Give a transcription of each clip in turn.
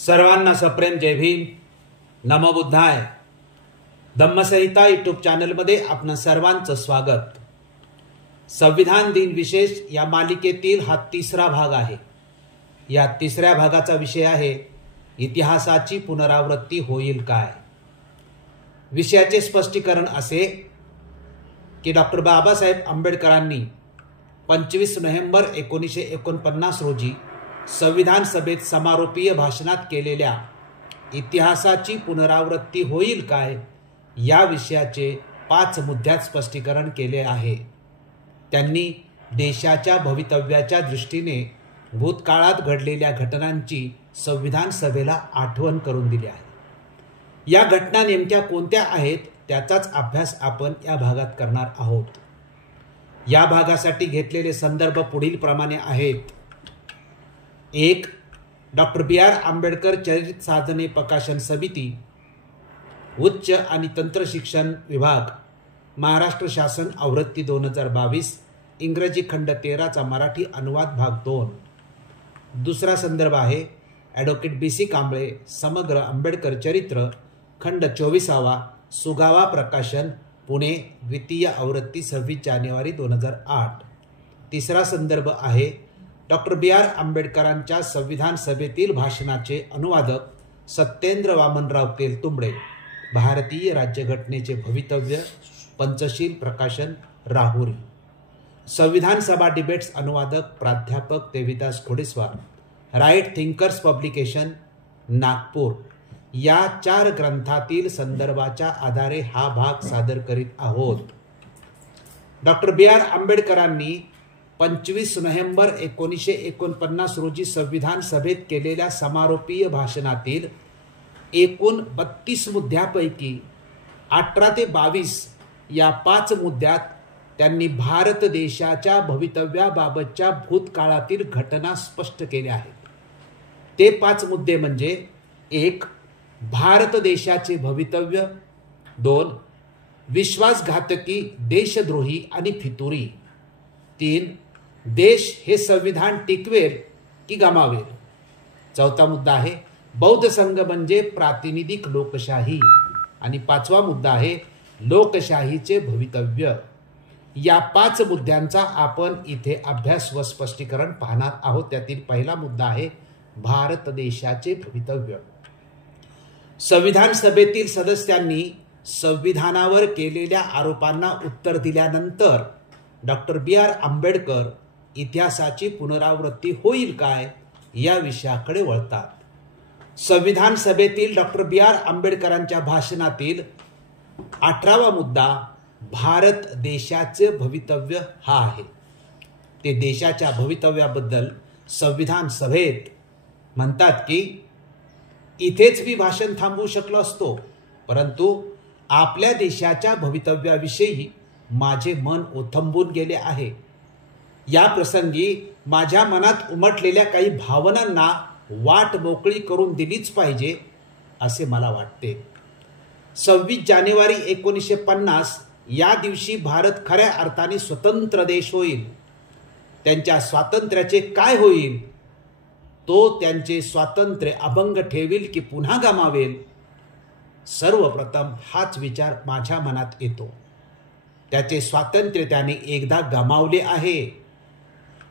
सर्वांना सप्रेम जय भीम. नमो बुद्धाय. धम्मसंहिता यूट्यूब चॅनलमध्ये आपणा सर्वांचं स्वागत. संविधान दिन विशेष या मालिकेतील हा तिसरा भाग आहे. या तिसऱ्या भागाचा विषय आहे इतिहासाची पुनरावृत्ती होईल काय. विषयाचे स्पष्टीकरण असे की डॉक्टर बाबासाहेब आंबेडकरांनी 25 नोव्हेंबर 1949 रोजी संविधान सभेत समारोपीय भाषणात केलेल्या इतिहासाची पुनरावृत्ती होईल काय या विषयाचे 5 मुद्द्यात स्पष्टीकरण केले आहे. त्यांनी देशाच्या भवितव्याच्या दृष्टीने भूतकाळात घडलेल्या घटनांची संविधान सभेला आठवण करून दिली आहे. या घटना नेमक्या कोणत्या आहेत त्याचाच अभ्यास आपण या भागात करणार आहोत. या भागासाठी घेतलेले संदर्भ पुढील प्रमाणे आहेत. 1. Doctor B R. आंबेडकर चरित्र साधने प्रकाशन समिती, उच्च आणि तंत्र शिक्षण विभाग, महाराष्ट्र शासन आवृत्ती 2022, इंग्रजी खंड 13चा मराठी अनुवाद भाग 2. दुसरा संदर्भ आहे ॲडव्होकेट बी.सी. कांबळे समग्र आंबेडकर चरित्र खंड 24वा, सुगावा प्रकाशन, पुणे, द्वितीय आवृत्ती 26 जानेवारी 2008. तिसरा संदर्भ आहे डॉक्टर बी.आर. आंबेडकरांच्या संविधान सभेतील भाषणाचे अनुवादक सत्येंद्र वामनराव तेलतुंबडे, भारतीय राज्यघटनेचे भवितव्य, पंचशील प्रकाशन, राहुरी. संविधान सभा डिबेट्स अनुवादक प्राध्यापक देविदास घोडेस्वार, राईट थिंकर्स पब्लिकेशन, नागपूर. या 4 ग्रंथातील संदर्भाच्या आधारे हा भाग सादर करीत आहोत. Doctor B R. आंबेडकरांनी 25 नोव्हेंबर 1949 रोजी संविधान सभेत केलेल्या समारोपीय भाषणातील एकूण 32 मुद्द्यापैकी 18 ते 22 या 5 मुद्द्यात त्यांनी भारत देशाच्या भवितव्याबाबतच्या भूतकाळातील घटना स्पष्ट केल्या आहेत. ते 5 मुद्दे म्हणजे 1. भारत देशाचे भवितव्य, 2. विश्वासघातकी, देशद्रोही आणि फितुरी, 3. देश हे संविधान टिकवेल की गमावेल, 4था मुद्दा आहे बौद्ध संघ म्हणजे प्रातिनिधिक लोकशाही, आणि 5वा मुद्दा आहे लोकशाहीचे भवितव्य. या 5 मुद्द्यांचा आपण इथे अभ्यास व स्पष्टीकरण पाहणार आहोत. त्यातील पहिला मुद्दा आहे भारत देशाचे भवितव्य. संविधान सभेतील सदस्यांनी संविधानावर केलेल्या आरोपांना उत्तर दिल्यानंतर डॉक्टर बी.आर. आंबेडकर इतिहासाची पुनरावृत्ती होईल काय या विषयाकडे वळतात. संविधान सभेतील डॉक्टर बी.आर. आंबेडकरांच्या भाषणातील 18वा मुद्दा भारत देशाचे भवितव्य हा आहे. ते देशाच्या भवितव्याबद्दल संविधान सभेत म्हणतात की इथेच मी भाषण थांबवू शकलो असतो, परंतु आपल्या देशाच्या भवितव्याविषयी माझे मन ओथंबून गेले आहे. या प्रसंगी माझ्या मनात उमटलेल्या काही भावनांना वाट मोकळी करून दिलीच पाहिजे असे मला वाटते. 26 जानेवारी 1950 या दिवशी भारत खऱ्या अर्थाने स्वतंत्र देश होईल. त्यांच्या स्वातंत्र्याचे काय होईल? तो त्यांचे स्वातंत्र्य अभंग ठेवील की पुन्हा गमावेल? सर्वप्रथम हाच विचार माझ्या मनात येतो. त्याचे स्वातंत्र्य त्याने एकदा गमावले आहे,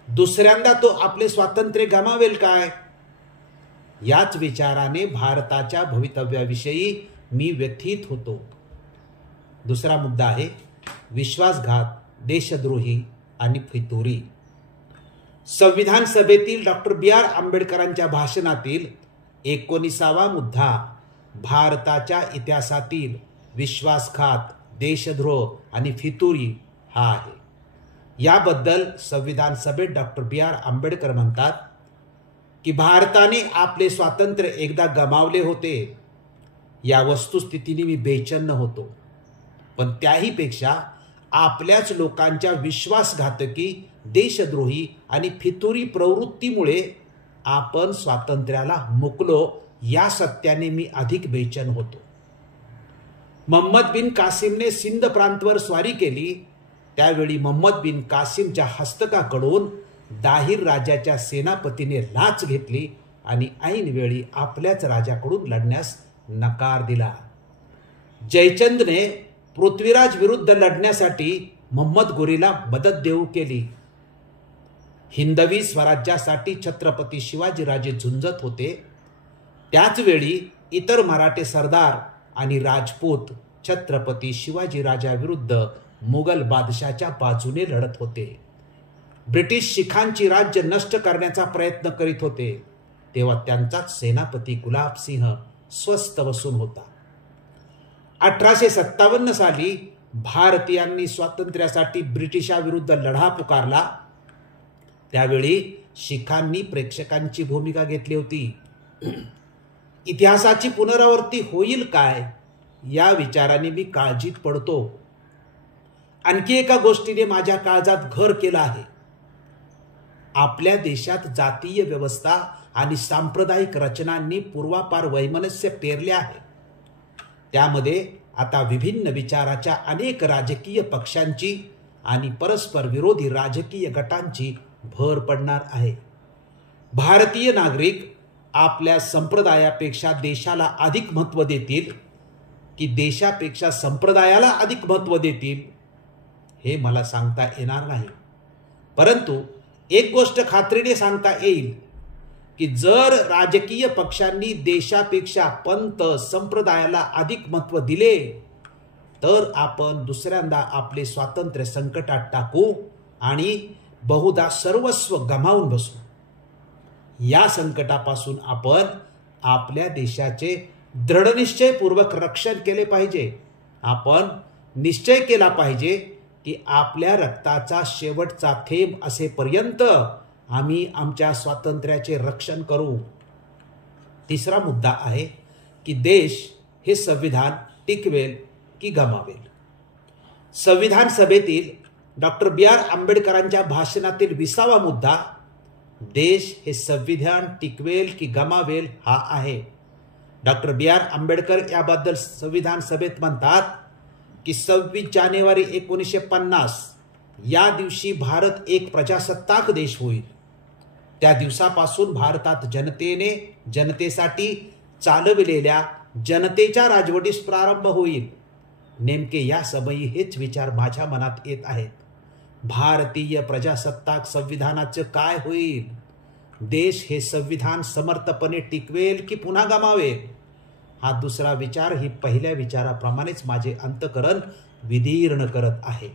दुसऱ्यांदा तो आपले स्वातंत्र्य गमावेल काय? याच विचाराने भारताच्या भवितव्याविषयी मी व्यथित होतो. दुसरा मुद्दा आहे विश्वासघात, देशद्रोही आणि फितुरी. संविधान सभेतील डॉक्टर बी.आर. आंबेडकरांच्या भाषणातील 19वा मुद्दा भारताच्या इतिहासातील विश्वासघात, देशद्रोह आणि फितुरी हा आहे. याबद्दल संविधान सभेत डॉक्टर बी.आर. आंबेडकर म्हणतात की भारताने आपले स्वातंत्र्य एकदा गमावले होते. या वस्तुस्थितीने मी बेचैन होतो, पण त्याहीपेक्षा आपल्याच लोकांच्या विश्वासघातकी, देशद्रोही आणि फितुरी प्रवृत्तीमुळे आपण स्वातंत्र्याला मुकलो या सत्याने मी अधिक बेचैन होतो. मोहम्मद बिन कासिमने सिंध प्रांतवर स्वारी केली. त्यावेळी मोहम्मद बिन कासिमच्या हस्तकाकडून दाहिर राजाच्या सेनापतीने लाच घेतली आणि ऐनवेळी आपल्याच राजाकडून लढण्यास नकार दिला. जयचंदने पृथ्वीराज विरुद्ध लढण्यासाठी मोहम्मद घोरीला मदत देऊ केली. हिंदवी स्वराज्यासाठी छत्रपती शिवाजीराजे झुंजत होते. त्याच वेळी इतर मराठे सरदार आणि राजपूत छत्रपती शिवाजीराजाविरुद्ध मुघल बादशाच्या बाजूने लढत होते. ब्रिटिश शिखांची राज्य नष्ट करण्याचा प्रयत्न करीत होते. तेव्हा त्यांचाच सेनापती गुलाब सिंह स्वस्थ बसून होता. 1857 साली भारतीयांनी स्वातंत्र्यासाठी ब्रिटिशाविरुद्ध लढा पुकारला. त्यावेळी शिखांनी प्रेक्षकांची भूमिका घेतली होती. इतिहासाची पुनरावृत्ती होईल काय या विचाराने मी काळजीत पडतो. आणखी एका गोष्टीने माझ्या काळजात घर केलं आहे. आपल्या देशात जातीय व्यवस्था आणि सांप्रदायिक रचनांनी पूर्वापार वैमनस्य पेरले आहे. त्यामध्ये आता विभिन्न विचाराच्या अनेक राजकीय पक्षांची आणि परस्पर विरोधी राजकीय गटांची भर पडणार आहे. भारतीय नागरिक आपल्या संप्रदायापेक्षा देशाला अधिक महत्त्व देतील की देशापेक्षा संप्रदायाला अधिक महत्त्व देतील हे मला सांगता येणार नाही. परंतु एक गोष्ट खात्रीने सांगता येईल की जर राजकीय पक्षांनी देशापेक्षा पंथ संप्रदायाला अधिक महत्त्व दिले तर आपण दुसऱ्यांदा आपले स्वातंत्र्य संकटात टाकू आणि बहुधा सर्वस्व गमावून बसू. या संकटापासून आपण आपल्या देशाचे दृढनिश्चयपूर्वक रक्षण केले पाहिजे. आपण निश्चय केला पाहिजे की आपल्या रक्ताचा शेवटचा थेंब असेपर्यंत आम्ही आमच्या स्वातंत्र्याचे रक्षण करू. तिसरा मुद्दा आहे की देश हे संविधान टिकवेल की गमावेल. संविधान सभेतील डॉक्टर बी.आर. आंबेडकरांच्या भाषणातील 20वा मुद्दा देश हे संविधान टिकवेल की गमावेल हा आहे. Doctor B R. आंबेडकर याबद्दल संविधान सभेत म्हणतात की 26 जानेवारी 1950 या दिवशी भारत एक प्रजासत्ताक देश होईल. त्या दिवसापासून भारतात जनतेने जनतेसाठी चालविलेल्या जनतेच्या राजवटीस प्रारंभ होईल. नेमके या समयी हेच विचार माझ्या मनात येत आहेत. भारतीय प्रजासत्ताक संविधानाचं काय होईल? देश हे संविधान समर्थपणे टिकवेल की पुन्हा गमावेल? हा दुसरा विचार ही पहिल्या विचाराप्रमाणेच माझे अंतःकरण विदीर्ण करत आहे.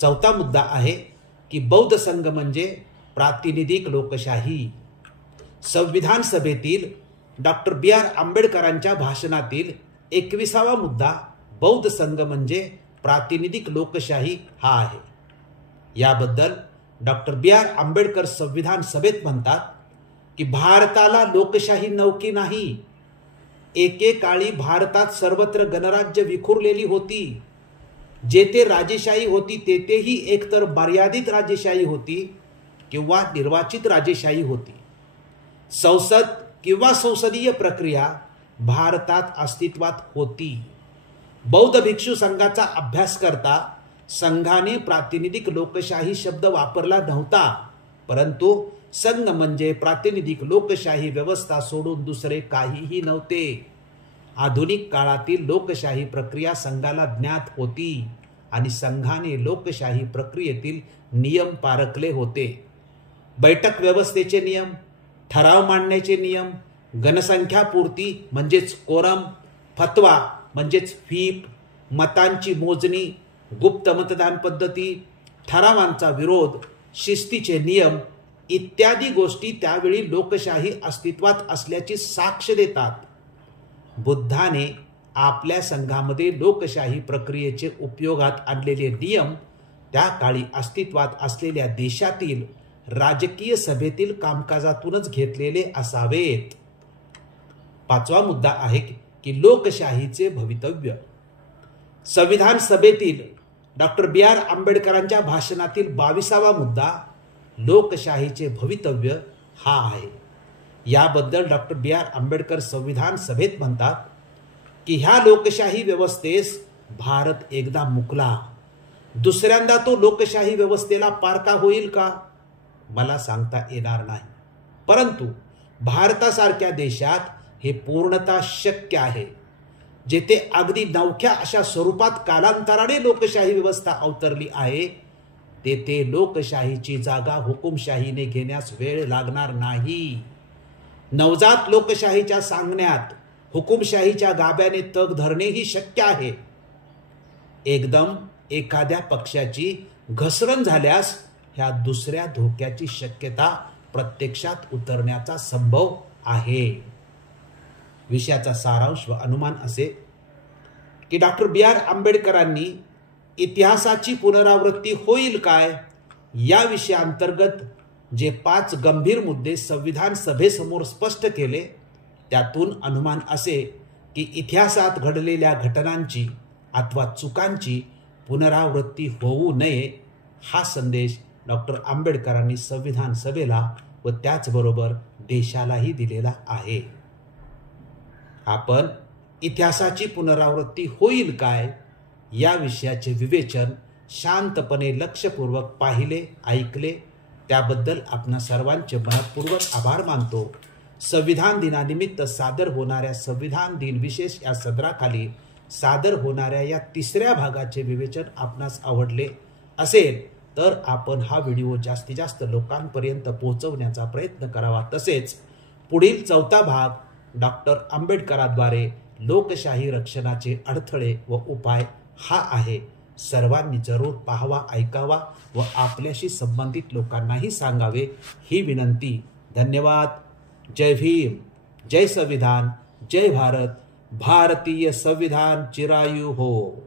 चौथा मुद्दा आहे की बौद्ध संघ म्हणजे प्रातिनिधिक लोकशाही. संविधान सभेतील डॉक्टर बी.आर. आंबेडकरांच्या भाषणातील 21वा मुद्दा बौद्ध संघ म्हणजे प्रातिनिधिक लोकशाही हा आहे. याबद्दल डॉक्टर बी.आर. आंबेडकर संविधान सभेत म्हणतात की भारताला लोकशाही नवकी नाही. एकेकाळी भारतात सर्वत्र गणराज्य विखुरलेली होती. जेथे राजेशाही होती तेथेही एकतर मर्यादित राजेशाही होती किंवा निर्वाचित राजेशाही होती. संसद किंवा संसदीय प्रक्रिया भारतात अस्तित्वात होती. बौद्ध भिक्षू संघाचा अभ्यास करता संघाने प्रातिनिधिक लोकशाही शब्द वापरला नव्हता. परंतु संघ म्हणजे प्रातिनिधिक लोकशाही व्यवस्था सोडून दुसरे काहीही नव्हते. आधुनिक काळातील लोकशाही प्रक्रिया संघाला ज्ञात होती आणि संघाने लोकशाही प्रक्रियेतील नियम पारखले होते. बैठक व्यवस्थेचे नियम, ठराव मांडण्याचे नियम, गणसंख्यापूर्ती म्हणजेच कोरम, फतवा म्हणजेच व्हीप, मतांची मोजणी, गुप्त मतदान पद्धती, ठरावांचा विरोध, शिस्तीचे नियम इत्यादी गोष्टी त्यावेळी लोकशाही अस्तित्वात असल्याची साक्ष देतात. बुद्धाने आपल्या संघामध्ये लोकशाही प्रक्रियेचे उपयोगात आणलेले नियम त्या काळी अस्तित्वात असलेल्या देशातील राजकीय सभेतील कामकाजातूनच घेतलेले असावेत. पाचवा मुद्दा आहे की लोकशाहीचे भवितव्य. संविधान सभेतील डॉक्टर बी.आर. आंबेडकरांच्या भाषणातील 22वा मुद्दा लोकशाहीचे भवितव्य हा आहे. याबद्दल डॉक्टर बी.आर. आंबेडकर संविधान सभेत म्हणतात की ह्या लोकशाही व्यवस्थेस भारत एकदा मुकला, दुसऱ्यांदा तो लोकशाही व्यवस्थेला पारका होईल का? मला सांगता येणार नाही. परंतु भारतासारख्या देशात हे पूर्णतः शक्य आहे. जेथे अगदी नवख्या अशा स्वरूपात कालांतराने लोकशाही व्यवस्था अवतरली आहे, तेथे लोकशाहीची जागा हुकुमशाहीने घेण्यास वेळ लागणार नाही. नवजात लोकशाहीच्या सांगण्यात हुकुमशाहीच्या गाभ्याने तग धरणेही शक्य आहे. एकदम एखाद्या पक्षाची घसरण झाल्यास ह्या दुसऱ्या धोक्याची शक्यता प्रत्यक्षात उतरण्याचा संभव आहे. विषयाचा सारांश व अनुमान असे की डॉक्टर B.R. आंबेडकरांनी इतिहासाची पुनरावृत्ती होईल काय या विषयाअंतर्गत जे 5 गंभीर मुद्दे संविधान सभेसमोर स्पष्ट केले, त्यातून अनुमान असे की इतिहासात घडलेल्या घटनांची अथवा चुकांची पुनरावृत्ती होऊ नये हा संदेश डॉक्टर आंबेडकरांनी संविधान सभेला व त्याचबरोबर देशालाही दिलेला आहे. आपण इतिहासाची पुनरावृत्ती होईल काय या विषयाचे विवेचन शांतपणे लक्षपूर्वक पाहिले, ऐकले, त्याबद्दल आपणा सर्वांचे मनपूर्वक आभार मानतो. संविधान दिनानिमित्त सादर होणाऱ्या संविधान दिन विशेष या सदराखाली सादर होणाऱ्या या 3ऱ्या भागाचे विवेचन आपणास आवडले असेल तर आपण हा व्हिडिओ जास्तीत जास्त लोकांपर्यंत पोहोचवण्याचा प्रयत्न करावा. तसेच पुढील 4था भाग डॉक्टर आंबेडकरांद्वारे लोकशाही रक्षणाचे अडथळे व उपाय हा आहे. सर्वांनी जरूर पाहावा, ऐकावा व आपल्याशी संबंधित लोकांनाही सांगावे ही विनंती. धन्यवाद. जय भीम, जय संविधान, जय भारत. भारतीय संविधान चिरायू हो.